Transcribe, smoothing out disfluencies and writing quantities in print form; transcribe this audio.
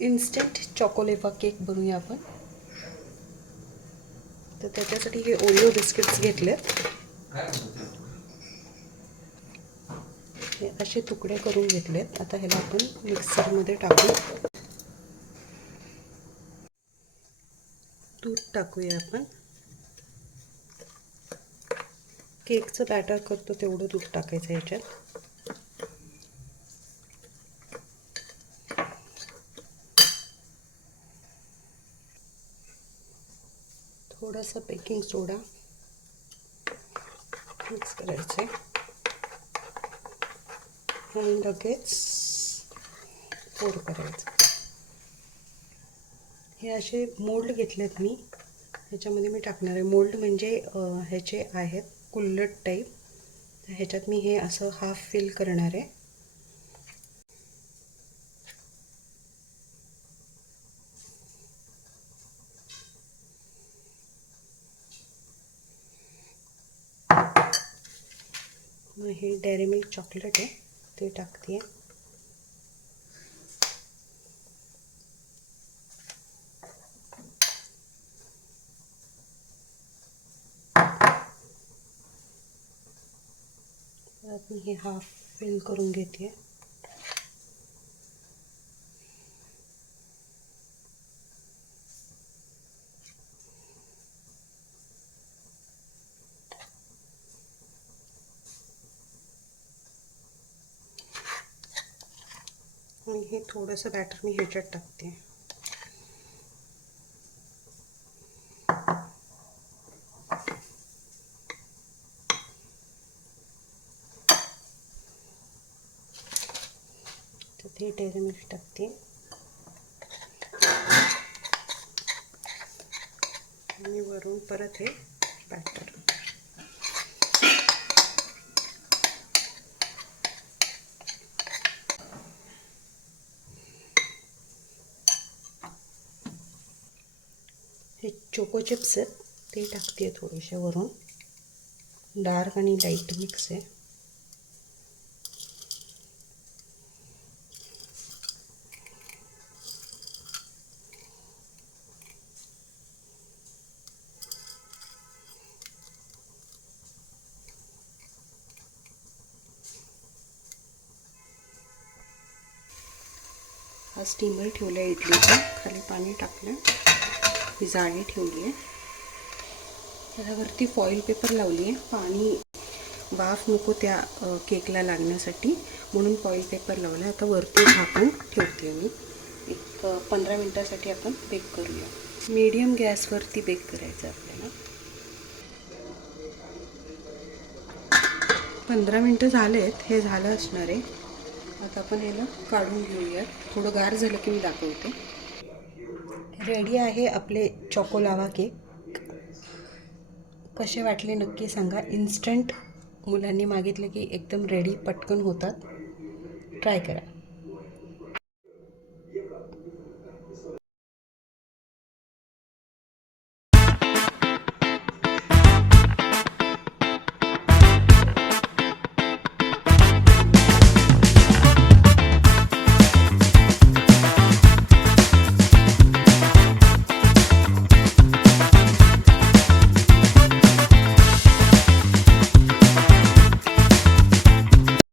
Instant चॉकोलेवा cake बनवूया आपण. तर त्याच्यासाठी हे ओरिओ बिस्किट्स घेतलेत. हे असे तुकडे करून घेतलेत. आता ह्याला आपण मिक्सरमध्ये टाकू. दूध टाकूया आपण. केकचं बॅटर करतो तेवढं दूध टाकायचं ह्याच्यात. थोडासा बेकिंग सोडा मिक्स करायचं आणि लगेच पोर करायचं. हे असे मोल्ड घेतलेत मी. ह्याच्यामध्ये मी टाकणार आहे. मोल्ड म्हणजे ह्याचे आहेत कुल्लट टाईप. ह्याच्यात मी हे असं हाफ फिल करणार आहे. मग हे डेअरी मिल्क चॉकलेट आहे ते टाकते. मी हे हाफ फिल करून घेते. आणि हे थोडंसं बॅटर मी ह्याच्यात टाकते. तर ते डेअरी मिल्क टाकते आणि वरून परत हे बॅटर. हे चोको चिप्स आहेत ते टाकते थोडेसे वरून. डार्क आणि लाईट मिक्स आहे. हा स्टीमर ठेवला आहे इडलीचा. खाली पाणी टाकलं. ही जाळी ठेवली आहे. त्याच्यावरती फॉईल पेपर लावली आहे. पाणी वाफ नको त्या केकला लागण्यासाठी म्हणून फॉईल पेपर लावला. आता वरती झाकून ठेवते मी. एक 15 मिनटासाठी आपण बेक करूया. मीडियम गॅसवरती बेक करायचं आपल्याला. 15 मिनटं झाले आहेत. हे झालं असणार आहे. आता आपण ह्याला काढून घेऊयात. थोडं गार झालं की मी दाखवते. रेडी आहे आपले चॉकोलावा केक. कसे वाटले नक्की सांगा. इन्स्टंट मुलांनी मागितले की एकदम रेडी पटकन होतात. ट्राय करा.